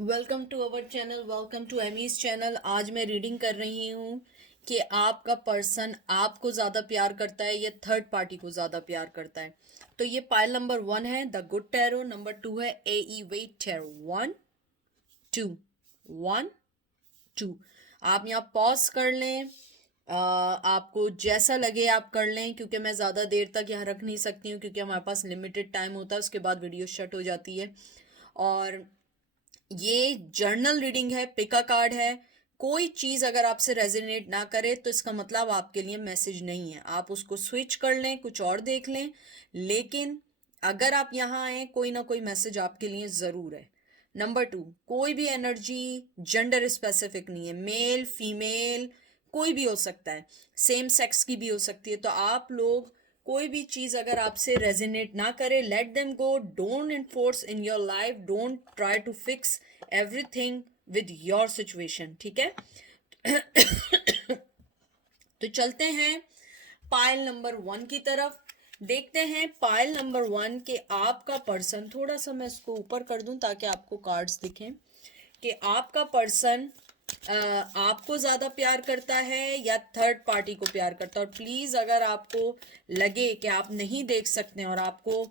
Welcome to our channel, welcome to Amy's channel. आज मैं reading कर रही हूँ कि आपका पर्सन आपको ज़्यादा प्यार करता है या थर्ड पार्टी को ज़्यादा प्यार करता है। तो ये पाइल नंबर 1 है द गुड टैरो, नंबर 2 है ए ई वेट टैरो। 1 2 1 2। आप यहाँ पॉज कर लें। आपको जैसा लगे आप कर लें, क्योंकि मैं ज़्यादा देर तक यहाँ रख नहीं सकती हूँ क्योंकि हमारे पास लिमिटेड टाइम होता है, उसके बाद वीडियो शट हो जाती है। और ये जर्नल रीडिंग है, पिका कार्ड है। कोई चीज़ अगर आपसे रेजोनेट ना करे तो इसका मतलब आपके लिए मैसेज नहीं है, आप उसको स्विच कर लें, कुछ और देख लें। लेकिन अगर आप यहाँ आए, कोई ना कोई मैसेज आपके लिए ज़रूर है। नंबर 2, कोई भी एनर्जी जेंडर स्पेसिफिक नहीं है, मेल फीमेल कोई भी हो सकता है, सेम सेक्स की भी हो सकती है। तो आप लोग कोई भी चीज़ अगर आपसे रेजोनेट ना करे, let them go. Don't enforce in your life, don't try to fix everything with your situation, ठीक है। तो चलते हैं पाइल नंबर 1 की तरफ। देखते हैं पाइल नंबर 1 के आपका पर्सन, थोड़ा सा मैं इसको ऊपर कर दूं ताकि आपको कार्ड्स दिखें, कि आपका पर्सन आपको ज़्यादा प्यार करता है या थर्ड पार्टी को प्यार करता है। और प्लीज़ अगर आपको लगे कि आप नहीं देख सकते हैं और आपको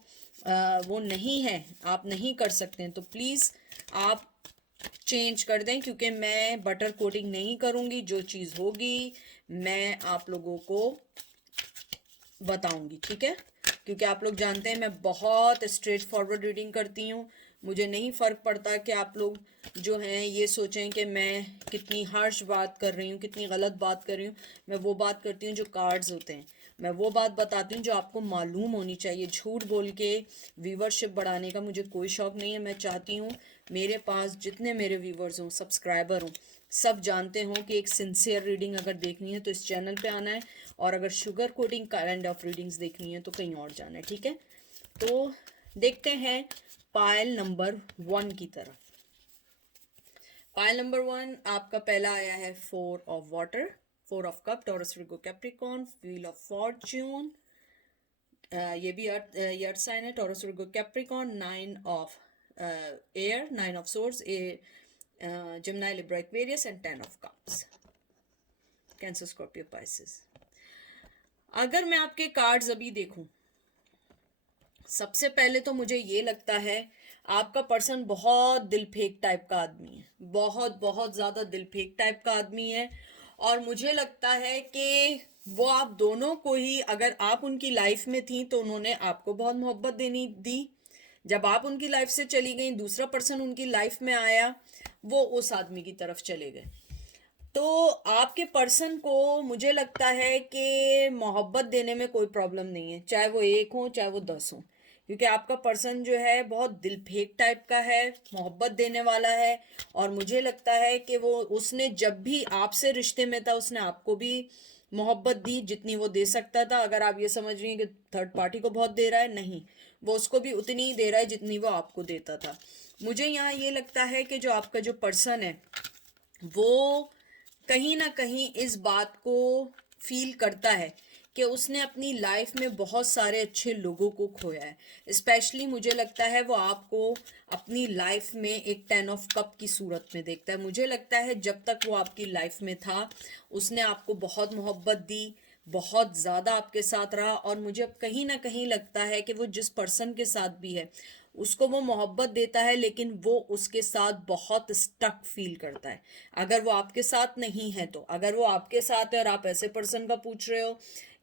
वो नहीं है, आप नहीं कर सकते हैं, तो प्लीज़ आप चेंज कर दें, क्योंकि मैं बटर कोटिंग नहीं करूँगी। जो चीज़ होगी मैं आप लोगों को बताऊंगी, ठीक है। क्योंकि आप लोग जानते हैं मैं बहुत स्ट्रेट फॉरवर्ड रीडिंग करती हूँ। मुझे नहीं फ़र्क पड़ता कि आप लोग जो हैं ये सोचें कि मैं कितनी हार्श बात कर रही हूँ, कितनी गलत बात कर रही हूँ। मैं वो बात करती हूँ जो कार्ड्स होते हैं, मैं वो बात बताती हूँ जो आपको मालूम होनी चाहिए। झूठ बोल के व्यूवरशिप बढ़ाने का मुझे कोई शौक़ नहीं है। मैं चाहती हूँ मेरे पास जितने मेरे व्यूवर्स हों, सब्सक्राइबर हों, सब जानते हों कि एक सिंसियर रीडिंग अगर देखनी है तो इस चैनल पे आना है, और अगर sugar coating kind of readings देखनी है तो कहीं और जाना है, ठीक है। तो देखते हैं पायल नंबर 1 की तरफ। पायल नंबर 1 आपका पहला आया है 4 of water, 4 of cup, taurus Virgo Capricorn, wheel of Fortune. ये भी अर्थ साइन है, taurus Virgo Capricorn. 9 of air, 9 of source, Gemini, Libra, Aquarius and 10 of Cups, Cancer, Scorpio, Pisces। अगर मैं आपके कार्ड्स अभी देखूं, सबसे पहले तो मुझे ये लगता है आपका पर्सन बहुत दिल फेंक टाइप का आदमी है, बहुत बहुत ज़्यादा दिल फेंक टाइप का आदमी है। और मुझे लगता है कि वो आप दोनों को ही, अगर आप उनकी लाइफ में थी तो उन्होंने आपको बहुत मोहब्बत देनी दी। जब आप उनकी लाइफ से चली गई, दूसरा पर्सन उनकी लाइफ में आया, वो उस आदमी की तरफ चले गए। तो आपके पर्सन को मुझे लगता है कि मोहब्बत देने में कोई प्रॉब्लम नहीं है, चाहे वो एक हो चाहे वो 10 हो। क्योंकि आपका पर्सन जो है बहुत दिल फेंक टाइप का है, मोहब्बत देने वाला है। और मुझे लगता है कि वो, उसने जब भी आपसे रिश्ते में था उसने आपको भी मोहब्बत दी जितनी वो दे सकता था। अगर आप ये समझ रही हैं कि थर्ड पार्टी को बहुत दे रहा है, नहीं, वो उसको भी उतनी ही दे रहा है जितनी वो आपको देता था। मुझे यहाँ ये लगता है कि जो आपका जो पर्सन है वो कहीं ना कहीं इस बात को फील करता है कि उसने अपनी लाइफ में बहुत सारे अच्छे लोगों को खोया है। स्पेशली मुझे लगता है वो आपको अपनी लाइफ में एक 10 ऑफ कप की सूरत में देखता है। मुझे लगता है जब तक वो आपकी लाइफ में था उसने आपको बहुत मोहब्बत दी, बहुत ज़्यादा आपके साथ रहा। और मुझे अब कहीं ना कहीं लगता है कि वो जिस पर्सन के साथ भी है उसको वो मोहब्बत देता है, लेकिन वो उसके साथ बहुत स्टक फील करता है। अगर वो आपके साथ नहीं है तो, अगर वो आपके साथ है और आप ऐसे पर्सन का पूछ रहे हो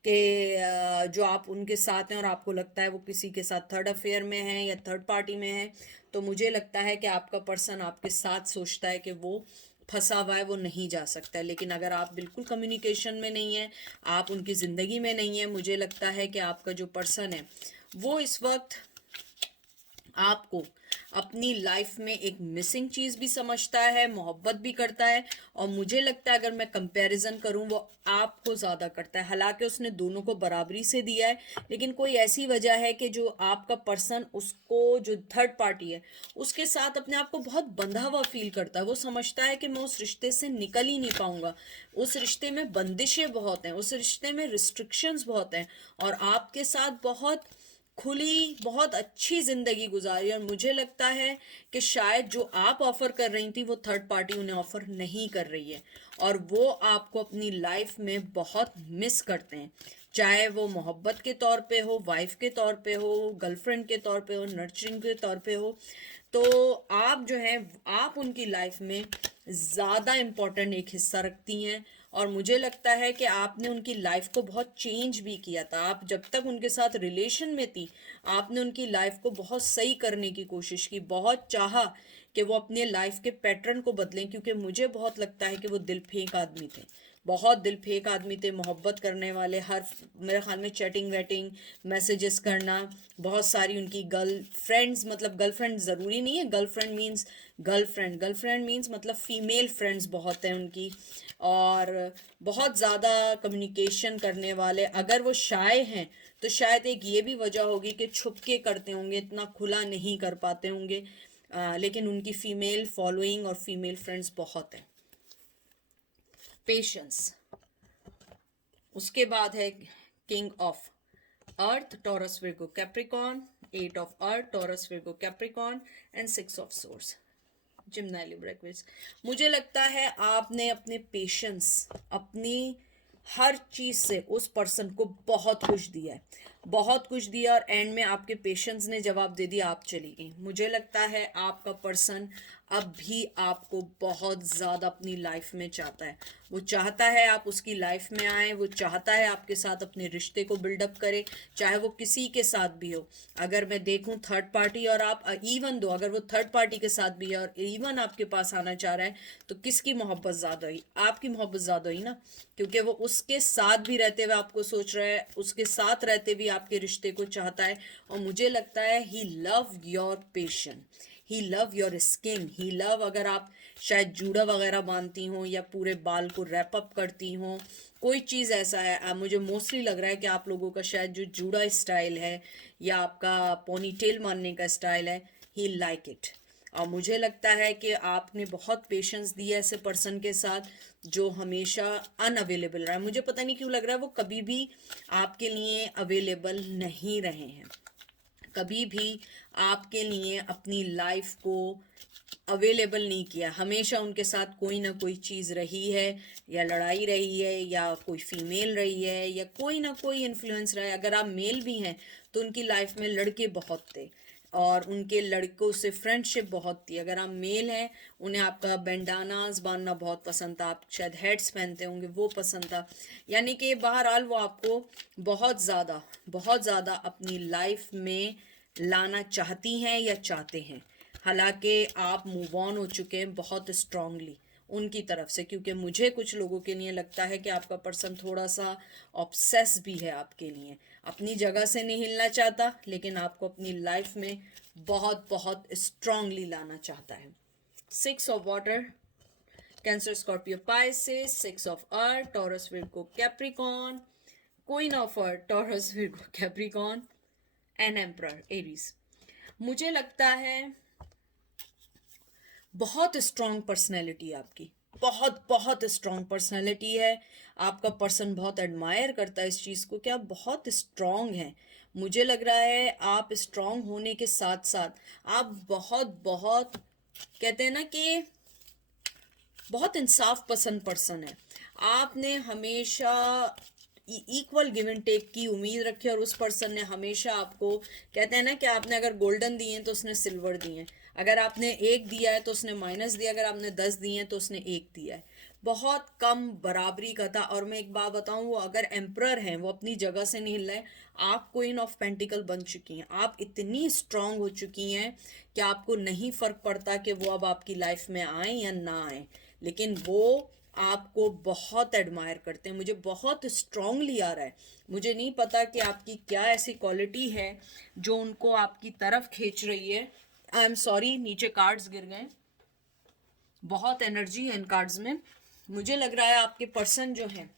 कि जो आप उनके साथ हैं और आपको लगता है वो किसी के साथ थर्ड अफेयर में है या थर्ड पार्टी में है, तो मुझे लगता है कि आपका पर्सन आपके साथ सोचता है कि वो फंसा हुआ है, वो नहीं जा सकता है। लेकिन अगर आप बिल्कुल कम्युनिकेशन में नहीं है, आप उनकी ज़िंदगी में नहीं है, मुझे लगता है कि आपका जो पर्सन है वो इस वक्त आपको अपनी लाइफ में एक मिसिंग चीज़ भी समझता है, मोहब्बत भी करता है। और मुझे लगता है अगर मैं कंपैरिजन करूं वो आपको ज़्यादा करता है। हालांकि उसने दोनों को बराबरी से दिया है, लेकिन कोई ऐसी वजह है कि जो आपका पर्सन उसको, जो थर्ड पार्टी है उसके साथ अपने आप को बहुत बंधा हुआ फील करता है। वो समझता है कि मैं उस रिश्ते से निकल ही नहीं पाऊंगा, उस रिश्ते में बंदिशें बहुत हैं, उस रिश्ते में रिस्ट्रिक्शंस बहुत हैं, और आपके साथ बहुत खुली, बहुत अच्छी ज़िंदगी गुजारी। और मुझे लगता है कि शायद जो आप ऑफ़र कर रही थी वो थर्ड पार्टी उन्हें ऑफ़र नहीं कर रही है, और वो आपको अपनी लाइफ में बहुत मिस करते हैं, चाहे वो मोहब्बत के तौर पे हो, वाइफ के तौर पे हो, गर्लफ्रेंड के तौर पे हो, नर्चरिंग के तौर पे हो। तो आप जो है, आप उनकी लाइफ में ज़्यादा इम्पोर्टेंट एक हिस्सा रखती हैं। और मुझे लगता है कि आपने उनकी लाइफ को बहुत चेंज भी किया था। आप जब तक उनके साथ रिलेशन में थी, आपने उनकी लाइफ को बहुत सही करने की कोशिश की, बहुत चाहा कि वो अपने लाइफ के पैटर्न को बदलें, क्योंकि मुझे बहुत लगता है कि वो दिल फेंक आदमी थे, बहुत दिल फेंक आदमी थे, मोहब्बत करने वाले। हर मेरे ख्याल में चैटिंग वैटिंग, मैसेजेस करना, बहुत सारी उनकी गर्ल फ्रेंड्स, मतलब गर्लफ्रेंड ज़रूरी नहीं है, girlfriend means girlfriend, girlfriend means मतलब फीमेल फ्रेंड्स बहुत हैं उनकी, और बहुत ज़्यादा कम्युनिकेशन करने वाले। अगर वो शाय हैं तो शायद एक ये भी वजह होगी कि छुप के करते होंगे, इतना खुला नहीं कर पाते होंगे, लेकिन उनकी फ़ीमेल फॉलोइंग और फीमेल फ्रेंड्स बहुत हैं। पेशेंस। उसके बाद है king of earth, Taurus Virgo Capricorn, 8 of earth, Taurus Virgo Capricorn, and 6 of swords, Gemini Libra Aquarius. मुझे लगता है आपने अपने पेशेंस, अपनी हर चीज़ से उस पर्सन को बहुत कुछ दिया है, बहुत कुछ दिया, और एंड में आपके पेशेंस ने जवाब दे दिया, आप चली गई। मुझे लगता है आपका पर्सन अब भी आपको बहुत ज़्यादा अपनी लाइफ में चाहता है। वो चाहता है आप उसकी लाइफ में आए, वो चाहता है आपके साथ अपने रिश्ते को बिल्डअप करे, चाहे वो किसी के साथ भी हो। अगर मैं देखूं थर्ड पार्टी और आप, इवन दो अगर वो थर्ड पार्टी के साथ भी है और इवन आपके पास आना चाह रहा है, तो किसकी मोहब्बत ज़्यादा हुई? आपकी मोहब्बत ज़्यादा हुई ना, क्योंकि वो उसके साथ भी रहते हुए आपको सोच रहा है, उसके साथ रहते भी आपके रिश्ते को चाहता है। और मुझे लगता है he love your patience, he love your skin, he love, अगर आप शायद जूड़ा वगैरह बांधती हो या पूरे बाल को रैप अप करती हो, कोई चीज़ ऐसा है, मुझे मोस्टली लग रहा है कि आप लोगों का शायद जो जूड़ा स्टाइल है या आपका पोनी टेल मारने का स्टाइल है, ही लाइक इट। और मुझे लगता है कि आपने बहुत पेशेंस दिया ऐसे पर्सन के साथ जो हमेशा अनअवेलेबल रहा है। मुझे पता नहीं क्यों लग रहा है वो कभी भी आपके लिए अवेलेबल नहीं रहे हैं, कभी भी आपके लिए अपनी लाइफ को अवेलेबल नहीं किया। हमेशा उनके साथ कोई ना कोई चीज़ रही है, या लड़ाई रही है, या कोई फीमेल रही है, या कोई ना कोई इन्फ्लुएंस रहा है। अगर आप मेल भी हैं तो उनकी लाइफ में लड़के बहुत थे और उनके लड़कों से फ्रेंडशिप बहुत थी। अगर आप मेल हैं, उन्हें आपका बैंडानाज बांधना बहुत पसंद था, आप शायद हेड्स पहनते होंगे, वो पसंद था। यानी कि बहरहाल वो आपको बहुत ज़्यादा अपनी लाइफ में लाना चाहती हैं या चाहते हैं। हालांकि आप मूव ऑन हो चुके हैं बहुत स्ट्रांगली उनकी तरफ से, क्योंकि मुझे कुछ लोगों के लिए लगता है कि आपका पर्सन थोड़ा सा ऑब्सेस भी है आपके लिए, अपनी जगह से नहीं हिलना चाहता, लेकिन आपको अपनी लाइफ में बहुत बहुत स्ट्रांगली लाना चाहता है। 6 of water, cancer Scorpio Pisces, 6 of earth, Taurus Virgo Capricorn, queen of earth, Taurus Virgo Capricorn, and emperor Aries. मुझे लगता है बहुत स्ट्रॉन्ग पर्सनैलिटी आपकी, बहुत बहुत स्ट्रॉन्ग पर्सनैलिटी है। आपका पर्सन बहुत एडमायर करता है इस चीज़ को कि आप बहुत स्ट्रॉन्ग हैं। मुझे लग रहा है आप स्ट्रॉन्ग होने के साथ साथ आप बहुत बहुत कहते हैं ना कि बहुत इंसाफ पसंद पर्सन है। आपने हमेशा इक्वल गिव एंड टेक की उम्मीद रखी, और उस पर्सन ने हमेशा आपको, कहते हैं ना कि आपने अगर गोल्डन दिए हैं तो उसने सिल्वर दिए हैं, अगर आपने 1 दिया है तो उसने माइनस दिया, अगर आपने 10 दिए हैं तो उसने 1 दिया है। बहुत कम बराबरी का था। और मैं एक बात बताऊं, वो अगर एम्परर हैं, वो अपनी जगह से नहीं हिल रहे, आप क्वीन ऑफ पेंटिकल बन चुकी हैं, आप इतनी स्ट्रांग हो चुकी हैं कि आपको नहीं फर्क पड़ता कि वो अब आपकी लाइफ में आए या ना आए, लेकिन वो आपको बहुत एडमायर करते हैं। मुझे बहुत स्ट्रांगली आ रहा है। मुझे नहीं पता कि आपकी क्या ऐसी क्वालिटी है जो उनको आपकी तरफ खींच रही है। आई एम सॉरी, नीचे कार्ड्स गिर गए, बहुत एनर्जी है इन कार्ड्स में। मुझे लग रहा है आपके पर्सन जो हैं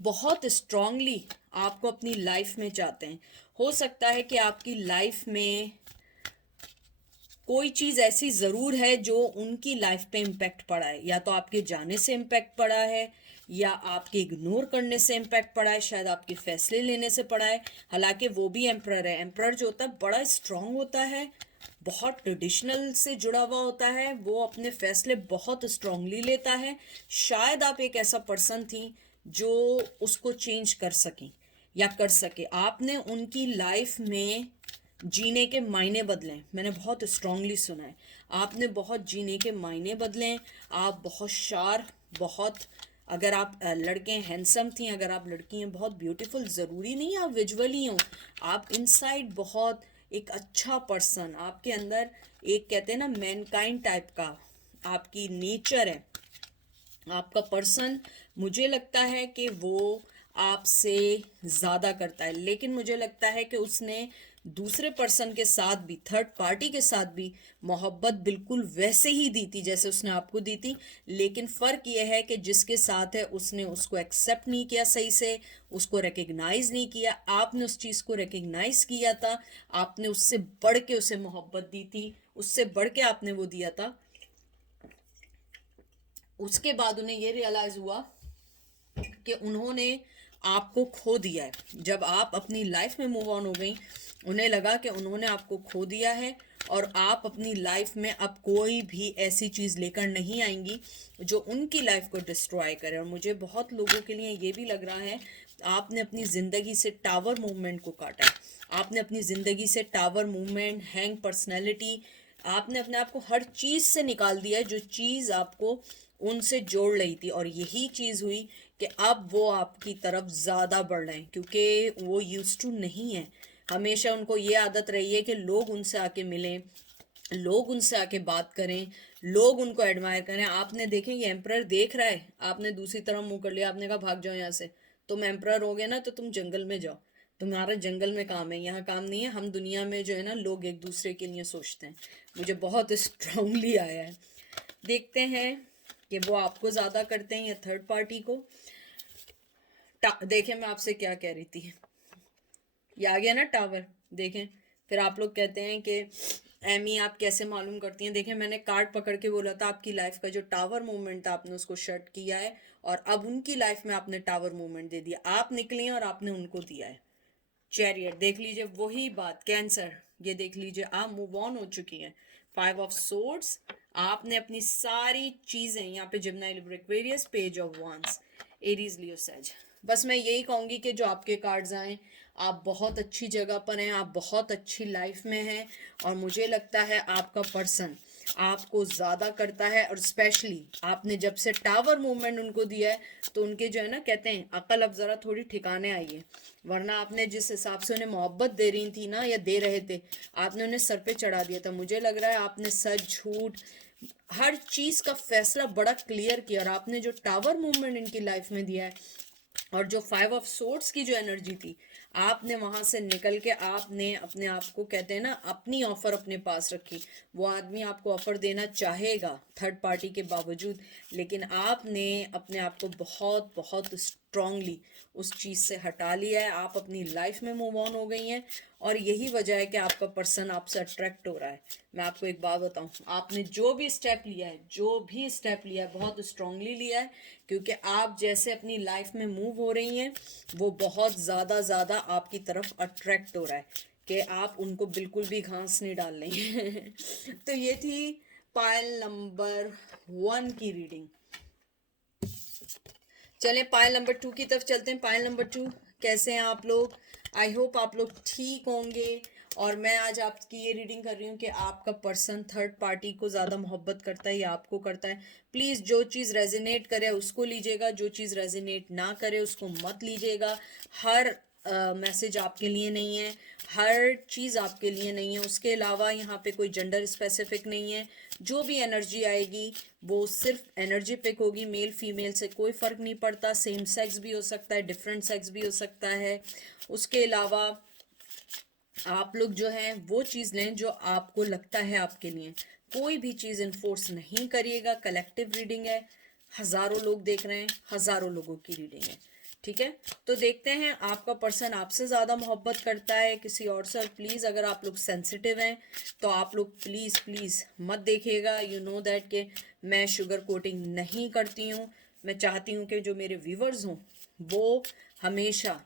बहुत स्ट्रांगली आपको अपनी लाइफ में चाहते हैं। हो सकता है कि आपकी लाइफ में कोई चीज़ ऐसी ज़रूर है जो उनकी लाइफ पे इम्पेक्ट पड़ा है, या तो आपके जाने से इम्पेक्ट पड़ा है, या आपके इग्नोर करने से इम्पैक्ट पड़ा है, शायद आपके फैसले लेने से पड़ा है। हालांकि वो भी एम्परर है। एम्परर जो होता है बड़ा स्ट्रांग होता है, बहुत ट्रेडिशनल से जुड़ा हुआ होता है, वो अपने फैसले बहुत स्ट्रांगली लेता है। शायद आप एक ऐसा पर्सन थी जो उसको चेंज कर सकें या कर सके। आपने उनकी लाइफ में जीने के मायने बदले हैं। मैंने बहुत स्ट्रांगली सुना है, आपने बहुत जीने के मायने बदले हैं। आप बहुत शार्प, बहुत, अगर आप लड़के हैंडसम थी, अगर आप लड़की हैं बहुत ब्यूटीफुल, ज़रूरी नहीं आप विजुअली हो, आप इनसाइड बहुत एक अच्छा पर्सन, आपके अंदर एक कहते हैं ना मैनकाइंड टाइप का आपकी नेचर है, आपका पर्सन। मुझे लगता है कि वो आपसे ज़्यादा करता है, लेकिन मुझे लगता है कि उसने दूसरे पर्सन के साथ भी, थर्ड पार्टी के साथ भी मोहब्बत बिल्कुल वैसे ही दी थी जैसे उसने आपको दी थी। लेकिन फ़र्क यह है कि जिसके साथ है उसने उसको एक्सेप्ट नहीं किया सही से, उसको रिकग्नाइज नहीं किया। आपने उस चीज़ को रिकग्नाइज किया था, आपने उससे बढ़ के उसे मोहब्बत दी थी, उससे बढ़ के आपने वो दिया था। उसके बाद उन्हें ये रियलाइज़ हुआ कि उन्होंने आपको खो दिया है। जब आप अपनी लाइफ में मूव ऑन हो गई, उन्हें लगा कि उन्होंने आपको खो दिया है और आप अपनी लाइफ में अब कोई भी ऐसी चीज़ लेकर नहीं आएंगी जो उनकी लाइफ को डिस्ट्रॉय करे। और मुझे बहुत लोगों के लिए ये भी लग रहा है, आपने अपनी ज़िंदगी से टावर मूवमेंट को काटा है। आपने अपनी ज़िंदगी से टावर मूवमेंट, हैंग पर्सनैलिटी, आपने अपने आप को हर चीज़ से निकाल दिया है जो चीज़ आपको उनसे जोड़ रही थी। और यही चीज़ हुई कि अब वो आपकी तरफ ज़्यादा बढ़ रहे हैं, क्योंकि वो यूज टू नहीं है। हमेशा उनको ये आदत रही है कि लोग उनसे आके मिलें, लोग उनसे आके बात करें, लोग उनको एडमायर करें। आपने देखें ये एम्परर देख रहा है, आपने दूसरी तरफ मुंह कर लिया, आपने कहा भाग जाओ यहाँ से। तुम एम्परर हो गए ना तो तुम जंगल में जाओ, तुम्हारा जंगल में काम है, यहाँ काम नहीं है। हम दुनिया में जो है ना, लोग एक दूसरे के लिए सोचते हैं। मुझे बहुत स्ट्रांगली आया है। देखते हैं कि वो आपको ज़्यादा करते हैं या थर्ड पार्टी को। देखें मैं आपसे क्या कह रही थी, ये आ गया ना टावर। देखें फिर आप लोग कहते हैं कि एमी आप कैसे मालूम करती हैं। देखें मैंने कार्ड पकड़ के बोला था आपकी लाइफ का जो टावर मूवमेंट था आपने उसको शट किया है, और अब उनकी लाइफ में आपने टावर मूवमेंट दे दिया। आप निकली हैं और आपने उनको दिया है चैरियट। देख लीजिए वही बात, कैंसर, ये देख लीजिए आप मूव ऑन हो चुकी हैं। 5 ऑफ सोर्ड्स, आपने अपनी सारी चीज़ें यहाँ पे, जिम्नाई लिब्रा एक्वेरियस, पेज ऑफ वांस, एरीज लियो सेज। बस मैं यही कहूँगी कि जो आपके कार्ड्स आए, आप बहुत अच्छी जगह पर हैं, आप बहुत अच्छी लाइफ में हैं। और मुझे लगता है आपका पर्सन आपको ज़्यादा करता है। और स्पेशली आपने जब से टावर मूवमेंट उनको दिया है, तो उनके जो है ना, कहते हैं अकल अब ज़रा थोड़ी ठिकाने आई है। वरना आपने जिस हिसाब से उन्हें मोहब्बत दे रही थी ना, या दे रहे थे, आपने उन्हें सर पे चढ़ा दिया था। मुझे लग रहा है आपने सच झूठ हर चीज़ का फैसला बड़ा क्लियर किया। और आपने जो टावर मूवमेंट इनकी लाइफ में दिया है, और जो 5 ऑफ सोर्ड्स की जो एनर्जी थी, आपने वहां से निकल के आपने अपने आप को, कहते हैं ना, अपनी ऑफर अपने पास रखी। वो आदमी आपको ऑफर देना चाहेगा थर्ड पार्टी के बावजूद, लेकिन आपने अपने आप को बहुत बहुत स्ट्रांगली उस चीज़ से हटा लिया है। आप अपनी लाइफ में मूव ऑन हो गई हैं, और यही वजह है कि आपका पर्सन आपसे अट्रैक्ट हो रहा है। मैं आपको एक बात बताऊं, आपने जो भी स्टेप लिया है, जो भी स्टेप लिया है, बहुत स्ट्रांगली लिया है। क्योंकि आप जैसे अपनी लाइफ में मूव हो रही हैं, वो बहुत ज़्यादा आपकी तरफ अट्रैक्ट हो रहा है कि आप उनको बिल्कुल भी घास नहीं डाल रही। तो ये थी पायल नंबर 1 की रीडिंग। चलें पायल नंबर 2 की तरफ चलते हैं। पायल नंबर 2, कैसे हैं आप लोग? आई होप आप लोग ठीक होंगे। और मैं आज आपकी ये रीडिंग कर रही हूँ कि आपका पर्सन थर्ड पार्टी को ज़्यादा मोहब्बत करता है या आपको करता है। प्लीज़ जो चीज़ रेजोनेट करे उसको लीजिएगा, जो चीज़ रेजोनेट ना करे उसको मत लीजिएगा। हर मैसेज आपके लिए नहीं है, हर चीज़ आपके लिए नहीं है। उसके अलावा यहाँ पे कोई जेंडर स्पेसिफिक नहीं है। जो भी एनर्जी आएगी वो सिर्फ एनर्जी पिक होगी, मेल फीमेल से कोई फ़र्क नहीं पड़ता। सेम सेक्स भी हो सकता है, डिफरेंट सेक्स भी हो सकता है। उसके अलावा आप लोग जो है वो चीज़ लें जो आपको लगता है आपके लिए। कोई भी चीज़ इन्फोर्स नहीं करिएगा। कलेक्टिव रीडिंग है, हज़ारों लोग देख रहे हैं, हज़ारों लोगों की रीडिंग है, ठीक है। तो देखते हैं आपका पर्सन आपसे ज़्यादा मोहब्बत करता है किसी और से। और प्लीज़ अगर आप लोग सेंसिटिव हैं तो आप लोग प्लीज़ प्लीज़ मत देखिएगा। यू नो दैट कि मैं शुगर कोटिंग नहीं करती हूँ। मैं चाहती हूँ कि जो मेरे व्यूवर्स हों वो हमेशा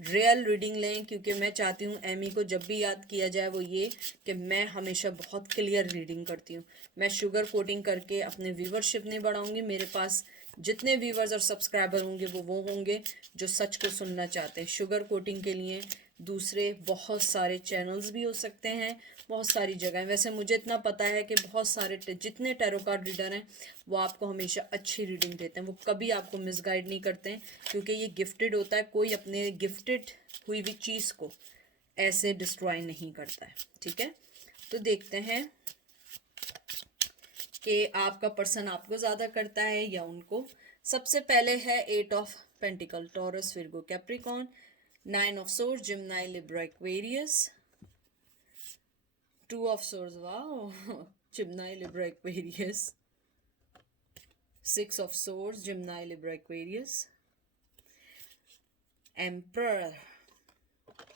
रियल रीडिंग लें, क्योंकि मैं चाहती हूँ एमी को जब भी याद किया जाए वो ये कि मैं हमेशा बहुत क्लियर रीडिंग करती हूँ। मैं शुगर कोटिंग करके अपने व्यूवरशिप नहीं बढ़ाऊंगी। मेरे पास जितने व्यूवर्स और सब्सक्राइबर होंगे वो होंगे जो सच को सुनना चाहते हैं। शुगर कोटिंग के लिए दूसरे बहुत सारे चैनल्स भी हो सकते हैं, बहुत सारी जगह। वैसे मुझे इतना पता है कि बहुत सारे जितने टैरो कार्ड रीडर हैं वो आपको हमेशा अच्छी रीडिंग देते हैं, वो कभी आपको मिसगाइड नहीं करते हैं, क्योंकि ये गिफ्टेड होता है। कोई अपने गिफ्टेड हुई हुई चीज़ को ऐसे डिस्ट्रॉय नहीं करता है। ठीक है, तो देखते हैं कि आपका पर्सन आपको ज़्यादा करता है या उनको। सबसे पहले है 8 of pentacles, Taurus, Virgo, Capricorn. 9 of swords, Gemini, Libra, Aquarius. 2 of swords, wow, Gemini, Libra, Aquarius. 6 of swords, Gemini, Libra, Aquarius. Emperor,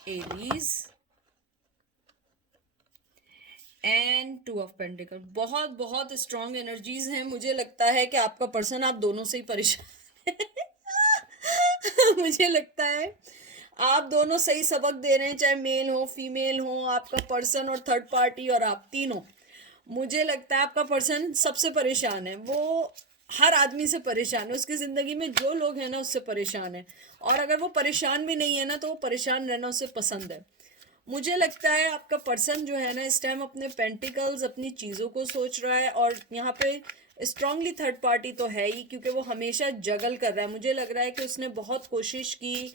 Aries. And 2 of pentacle. बहुत बहुत स्ट्रॉन्ग एनर्जीज हैं। मुझे लगता है कि आपका पर्सन आप दोनों से ही परेशान है। मुझे लगता है आप दोनों सही सबक दे रहे हैं, चाहे मेल हो फीमेल हो, आपका पर्सन और थर्ड पार्टी और आप तीनों। मुझे लगता है आपका पर्सन सबसे परेशान है। वो हर आदमी से परेशान है, उसकी ज़िंदगी में जो लोग हैं ना उससे परेशान है। और अगर वो परेशान भी नहीं है ना तो वो परेशान रहना उसे पसंद है। मुझे लगता है आपका पर्सन जो है ना इस टाइम अपने पेंटिकल्स, अपनी चीज़ों को सोच रहा है। और यहाँ पे स्ट्रांगली थर्ड पार्टी तो है ही, क्योंकि वो हमेशा जगल कर रहा है। मुझे लग रहा है कि उसने बहुत कोशिश की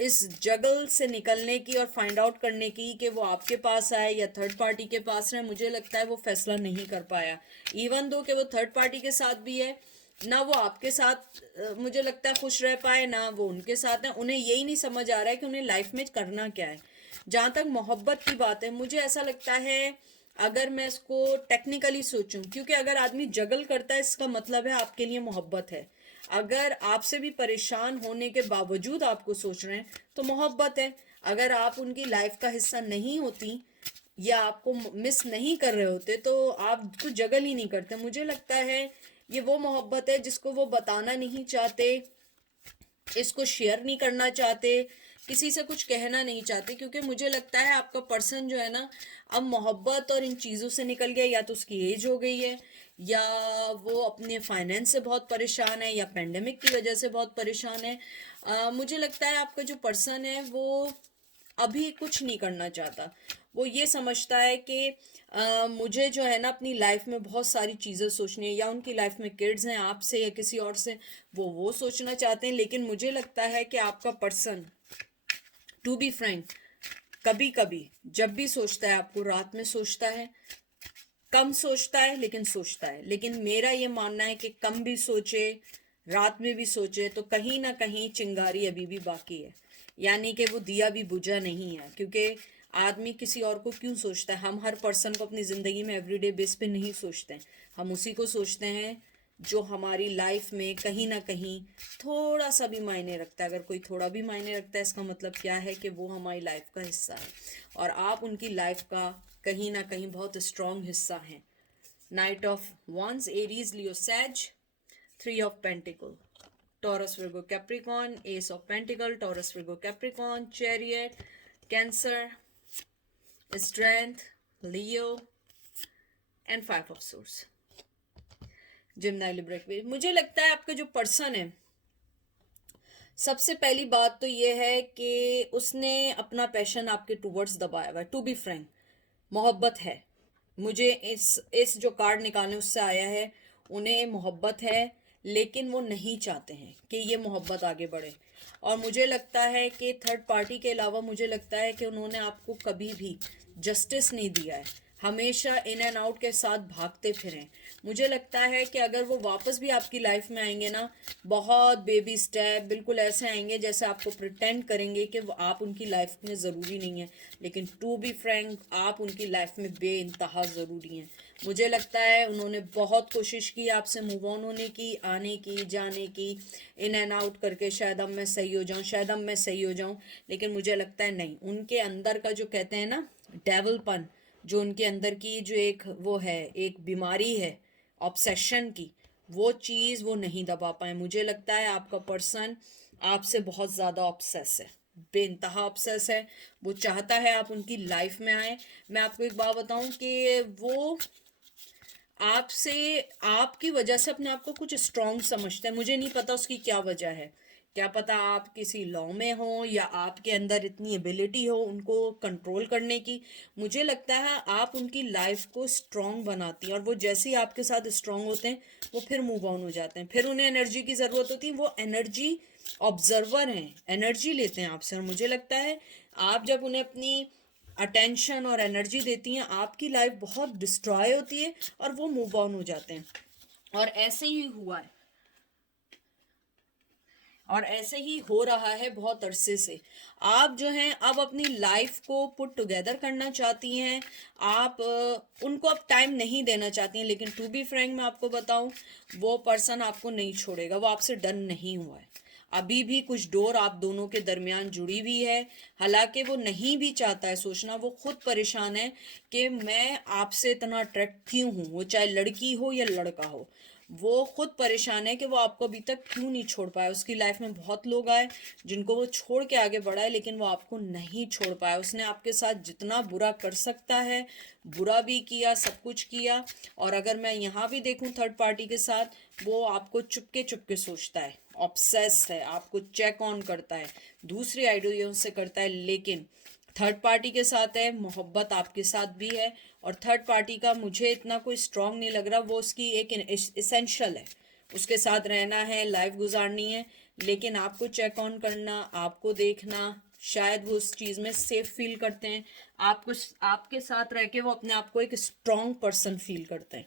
इस जगल से निकलने की और फाइंड आउट करने की कि वो आपके पास आए या थर्ड पार्टी के पास रहे। मुझे लगता है वो फैसला नहीं कर पाया, इवन दो कि वो थर्ड पार्टी के साथ भी है ना, वो आपके साथ मुझे लगता है खुश रह पाए ना वो उनके साथ है। उन्हें यही नहीं समझ आ रहा है कि उन्हें लाइफ में करना क्या है। जहाँ तक मोहब्बत की बात है, मुझे ऐसा लगता है अगर मैं इसको टेक्निकली सोचूं, क्योंकि अगर आदमी जगल करता है इसका मतलब है आपके लिए मोहब्बत है। अगर आपसे भी परेशान होने के बावजूद आपको सोच रहे हैं तो मोहब्बत है। अगर आप उनकी लाइफ का हिस्सा नहीं होती या आपको मिस नहीं कर रहे होते तो आप तो जगल ही नहीं करते। मुझे लगता है ये वो मोहब्बत है जिसको वो बताना नहीं चाहते, इसको शेयर नहीं करना चाहते, किसी से कुछ कहना नहीं चाहते। क्योंकि मुझे लगता है आपका पर्सन जो है ना अब मोहब्बत और इन चीज़ों से निकल गया, या तो उसकी एज हो गई है या वो अपने फाइनेंस से बहुत परेशान है या पेंडेमिक की वजह से बहुत परेशान है। मुझे लगता है आपका जो पर्सन है वो अभी कुछ नहीं करना चाहता। वो ये समझता है कि मुझे जो है ना अपनी लाइफ में बहुत सारी चीज़ें सोचनी है, या उनकी लाइफ में किड्स हैं आपसे या किसी और से, वो सोचना चाहते हैं। लेकिन मुझे लगता है कि आपका पर्सन, टू बी फ्रैंक, कभी कभी जब भी सोचता है आपको रात में सोचता है, कम सोचता है लेकिन सोचता है। लेकिन मेरा ये मानना है कि कम भी सोचे, रात में भी सोचे, तो कहीं ना कहीं चिंगारी अभी भी बाकी है, यानी कि वो दिया भी बुझा नहीं है। क्योंकि आदमी किसी और को क्यों सोचता है? हम हर पर्सन को अपनी ज़िंदगी में एवरीडे बेस पे नहीं सोचते हैं। हम उसी को सोचते हैं जो हमारी लाइफ में कहीं ना कहीं थोड़ा सा भी मायने रखता है। अगर कोई थोड़ा भी मायने रखता है इसका मतलब क्या है कि वो हमारी लाइफ का हिस्सा है और आप उनकी लाइफ का कहीं ना कहीं बहुत स्ट्रॉन्ग हिस्सा हैं। Knight of wands, Aries, Leo, Sag. 3 of pentacles, Taurus, Virgo, Capricorn. Ace of pentacles, Taurus, Virgo, Capricorn. Chariot, Cancer, strength, Leo and 5 of swords, Gemini, Libra, Aquarius. मुझे लगता है आपका जो पर्सन है, सबसे पहली बात तो ये है कि उसने अपना पैशन आपके टूवर्ड्स दबाया हुआ है। टू बी फ्रैंक, मोहब्बत है। मुझे इस जो कार्ड निकालने उससे आया है, उन्हें मोहब्बत है, लेकिन वो नहीं चाहते हैं कि ये मोहब्बत आगे बढ़े। और मुझे लगता है कि थर्ड पार्टी के अलावा मुझे लगता है कि उन्होंने आपको कभी भी जस्टिस नहीं दिया है, हमेशा इन एंड आउट के साथ भागते फिरें। मुझे लगता है कि अगर वो वापस भी आपकी लाइफ में आएंगे ना, बहुत बेबी स्टेप, बिल्कुल ऐसे आएंगे जैसे आपको प्रिटेंड करेंगे कि वो आप उनकी लाइफ में ज़रूरी नहीं है। लेकिन टू बी फ्रैंक, आप उनकी लाइफ में बेइंतहा ज़रूरी हैं। मुझे लगता है उन्होंने बहुत कोशिश की आपसे मूव ऑन होने की, आने की, जाने की, इन एंड आउट करके, शायद अब मैं सही हो जाऊं, शायद अब मैं सही हो जाऊं। लेकिन मुझे लगता है नहीं, उनके अंदर का जो कहते हैं ना डेविलपन, जो उनके अंदर की जो एक वो है, एक बीमारी है ऑब्सेशन की, वो चीज़ वो नहीं दबा पाए। मुझे लगता है आपका पर्सन आपसे बहुत ज़्यादा ऑब्सेस है, बेइंतहा ऑब्सेस है। वो चाहता है आप उनकी लाइफ में आए। मैं आपको एक बात बताऊं कि वो आपसे, आपकी वजह से अपने आप को कुछ स्ट्रांग समझता है। मुझे नहीं पता उसकी क्या वजह है। क्या पता आप किसी लॉ में हो या आपके अंदर इतनी एबिलिटी हो उनको कंट्रोल करने की। मुझे लगता है आप उनकी लाइफ को स्ट्रांग बनाती हैं, और वो जैसे ही आपके साथ स्ट्रांग होते हैं वो फिर मूव ऑन हो जाते हैं। फिर उन्हें एनर्जी की ज़रूरत होती है, वो एनर्जी ऑब्जर्वर हैं, एनर्जी लेते हैं आपसे। और मुझे लगता है आप जब उन्हें अपनी अटेंशन और एनर्जी देती हैं, आपकी लाइफ बहुत डिस्ट्रॉय होती है और वो मूव ऑन हो जाते हैं। और ऐसे ही हुआ है, और ऐसे ही हो रहा है बहुत अरसे से। आप जो हैं अब अपनी लाइफ को पुट टुगेदर करना चाहती हैं, आप उनको अब टाइम नहीं देना चाहती हैं। लेकिन टू बी फ्रैंक मैं आपको बताऊं, वो पर्सन आपको नहीं छोड़ेगा, वो आपसे डन नहीं हुआ है। अभी भी कुछ डोर आप दोनों के दरमियान जुड़ी हुई है। हालांकि वो नहीं भी चाहता है सोचना, वो खुद परेशान है कि मैं आपसे इतना अट्रैक्ट क्यों हूँ, वो चाहे लड़की हो या लड़का हो। वो खुद परेशान है कि वो आपको अभी तक क्यों नहीं छोड़ पाया। उसकी लाइफ में बहुत लोग आए जिनको वो छोड़ के आगे बढ़ा है, लेकिन वो आपको नहीं छोड़ पाया। उसने आपके साथ जितना बुरा कर सकता है बुरा भी किया, सब कुछ किया। और अगर मैं यहाँ भी देखूँ थर्ड पार्टी के साथ, वो आपको चुपके चुपके सोचता है, ऑब्सेस है, आपको चेक ऑन करता है, दूसरी आइडियों से करता है। लेकिन थर्ड पार्टी के साथ है, मोहब्बत आपके साथ भी है। और थर्ड पार्टी का मुझे इतना कोई स्ट्रांग नहीं लग रहा, वो उसकी एक इसेंशियल है, उसके साथ रहना है, लाइफ गुजारनी है। लेकिन आपको चेक ऑन करना, आपको देखना, शायद वो उस चीज़ में सेफ फील करते हैं। आपको, आपके साथ रह के वो अपने आप को एक स्ट्रांग पर्सन फील करते हैं।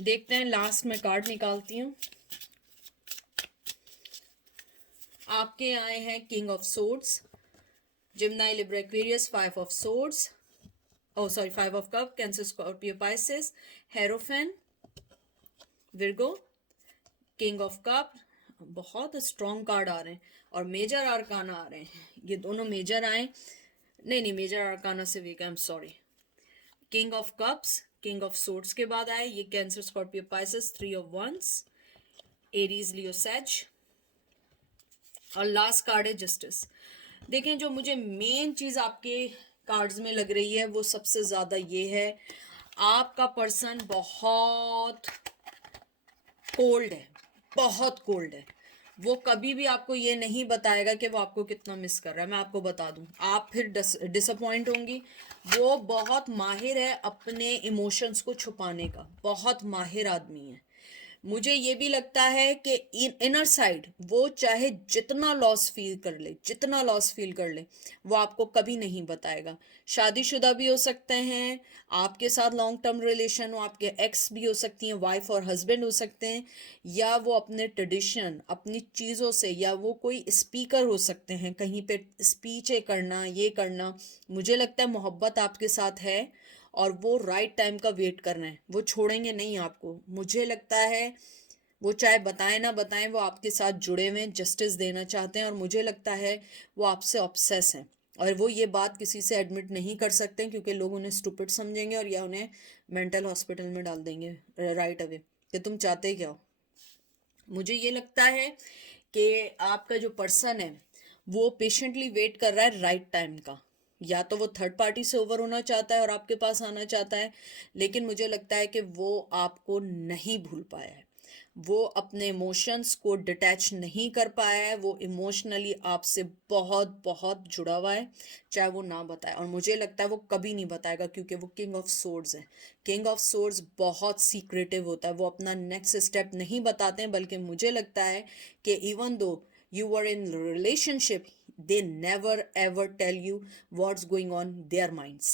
देखते हैं, लास्ट में कार्ड निकालती हूँ। आपके आए हैं king of swords, Gemini, Libra, Aquarius, Five of Swords. Oh, sorry, Five of Cups, Cancer, Scorpio, Pisces, Hierophant, Virgo, King of Cup। बहुत स्ट्रॉन्ग कार्ड आ रहे हैं और मेजर आर्काना आ रहे हैं। ये दोनों मेजर आए, नहीं मेजर आर्काना से week, I am sorry. King of cups, king of swords के बाद आए ये Cancer, Scorpio, Pisces, three of wands, Aries, Leo, sage. और लास्ट कार्ड है जस्टिस। देखें, जो मुझे मेन चीज आपके कार्ड्स में लग रही है वो सबसे ज्यादा ये है, आपका पर्सन बहुत कोल्ड है, बहुत कोल्ड है। वो कभी भी आपको ये नहीं बताएगा कि वो आपको कितना मिस कर रहा है। मैं आपको बता दूं, आप फिर डिसअपॉइंट होंगी। वो बहुत माहिर है अपने इमोशंस को छुपाने का, बहुत माहिर आदमी है। मुझे ये भी लगता है कि इनर साइड वो चाहे जितना लॉस फील कर ले, जितना लॉस फील कर ले, वो आपको कभी नहीं बताएगा। शादीशुदा भी हो सकते हैं, आपके साथ लॉन्ग टर्म रिलेशन हो, आपके एक्स भी हो सकती हैं, वाइफ और हस्बैंड हो सकते हैं, या वो अपने ट्रेडिशन, अपनी चीज़ों से, या वो कोई स्पीकर हो सकते हैं, कहीं पे स्पीच करना, ये करना। मुझे लगता है मोहब्बत आपके साथ है और वो राइट टाइम का वेट कर रहे हैं, वो छोड़ेंगे नहीं आपको। मुझे लगता है वो चाहे बताएं ना बताएं, वो आपके साथ जुड़े हुए हैं, जस्टिस देना चाहते हैं। और मुझे लगता है वो आपसे ऑब्सेस हैं, और वो ये बात किसी से एडमिट नहीं कर सकते क्योंकि लोग उन्हें स्टूपिड समझेंगे और या उन्हें मेंटल हॉस्पिटल में डाल देंगे राइट अवे कि तुम चाहते क्या हो। मुझे ये लगता है कि आपका जो पर्सन है वो पेशेंटली वेट कर रहा है राइट टाइम का। या तो वो थर्ड पार्टी से ओवर होना चाहता है और आपके पास आना चाहता है, लेकिन मुझे लगता है कि वो आपको नहीं भूल पाया है, वो अपने इमोशंस को डिटैच नहीं कर पाया है। वो इमोशनली आपसे बहुत बहुत जुड़ा हुआ है, चाहे वो ना बताए। और मुझे लगता है वो कभी नहीं बताएगा क्योंकि वो किंग ऑफ सोर्ड्स है। किंग ऑफ सोर्ड्स बहुत सीक्रेटिव होता है, वो अपना नेक्स्ट स्टेप नहीं बताते हैं। बल्कि मुझे लगता है कि even though you are in relationship, they never ever tell you what's going on their minds,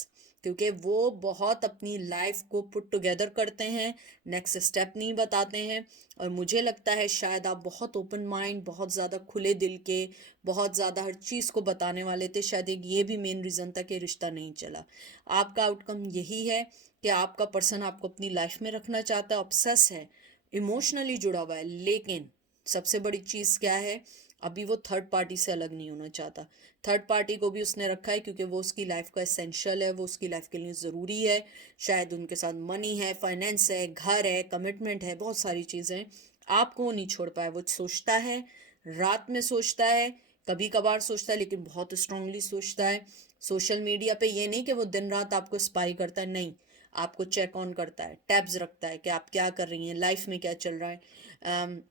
क्योंकि वो बहुत अपनी लाइफ को पुट टुगेदर करते हैं, नेक्स्ट स्टेप नहीं बताते हैं। और मुझे लगता है शायद आप बहुत ओपन माइंड, बहुत ज़्यादा खुले दिल के, बहुत ज़्यादा हर चीज़ को बताने वाले थे। शायद एक ये भी मेन रीज़न था कि रिश्ता नहीं चला। आपका आउटकम यही है कि आपका पर्सन आपको अपनी लाइफ में रखना चाहता है, ऑब्सेस है, इमोशनली जुड़ा हुआ है। लेकिन सबसे बड़ी चीज़ क्या है, अभी वो थर्ड पार्टी से अलग नहीं होना चाहता। थर्ड पार्टी को भी उसने रखा है क्योंकि वो उसकी लाइफ का एसेंशियल है, वो उसकी लाइफ के लिए ज़रूरी है। शायद उनके साथ मनी है, फाइनेंस है, घर है, कमिटमेंट है, बहुत सारी चीज़ें हैं। आपको वो नहीं छोड़ पाया। वो सोचता है, रात में सोचता है, कभी कभार सोचता है, लेकिन बहुत स्ट्रांगली सोचता है। सोशल मीडिया पे ये नहीं कि वो दिन रात आपको स्पाई करता है, नहीं, आपको चेक ऑन करता है, टैब्स रखता है कि आप क्या कर रही हैं, लाइफ में क्या चल रहा है।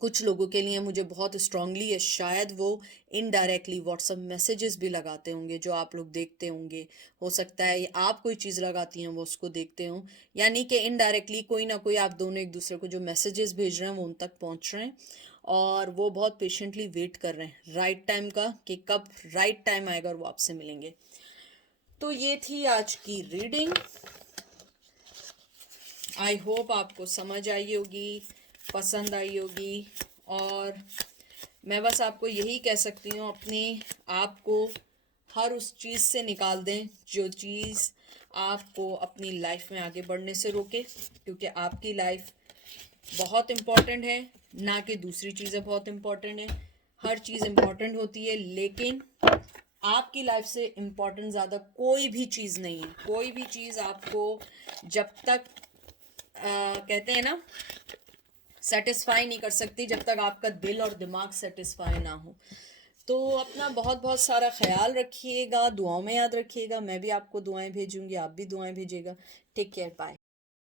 कुछ लोगों के लिए मुझे बहुत स्ट्रांगली है, शायद वो इनडायरेक्टली व्हाट्सअप मैसेजेस भी लगाते होंगे जो आप लोग देखते होंगे। हो सकता है आप कोई चीज़ लगाती हैं वो उसको देखते हों, यानी कि इनडायरेक्टली कोई ना कोई आप दोनों एक दूसरे को जो मैसेजेस भेज रहे हैं वो उन तक पहुंच रहे हैं। और वो बहुत पेशेंटली वेट कर रहे हैं राइट टाइम का, कि कब राइट टाइम आएगा और वो आपसे मिलेंगे। तो ये थी आज की रीडिंग। आई होप आपको समझ आई होगी, पसंद आई होगी। और मैं बस आपको यही कह सकती हूँ, अपने आप को हर उस चीज़ से निकाल दें जो चीज़ आपको अपनी लाइफ में आगे बढ़ने से रोके, क्योंकि आपकी लाइफ बहुत इम्पॉर्टेंट है, ना कि दूसरी चीज़ें बहुत इम्पॉर्टेंट है। हर चीज़ इम्पॉर्टेंट होती है, लेकिन आपकी लाइफ से इम्पॉर्टेंट ज़्यादा कोई भी चीज़ नहीं है। कोई भी चीज़ आपको जब तक कहते हैं ना, सेटिस्फाई नहीं कर सकती जब तक आपका दिल और दिमाग सेटिस्फाई ना हो। तो अपना बहुत बहुत सारा ख्याल रखिएगा, दुआओं में याद रखिएगा। मैं भी आपको दुआएं भेजूंगी, आप भी दुआएं भेजिएगा। Take care, bye.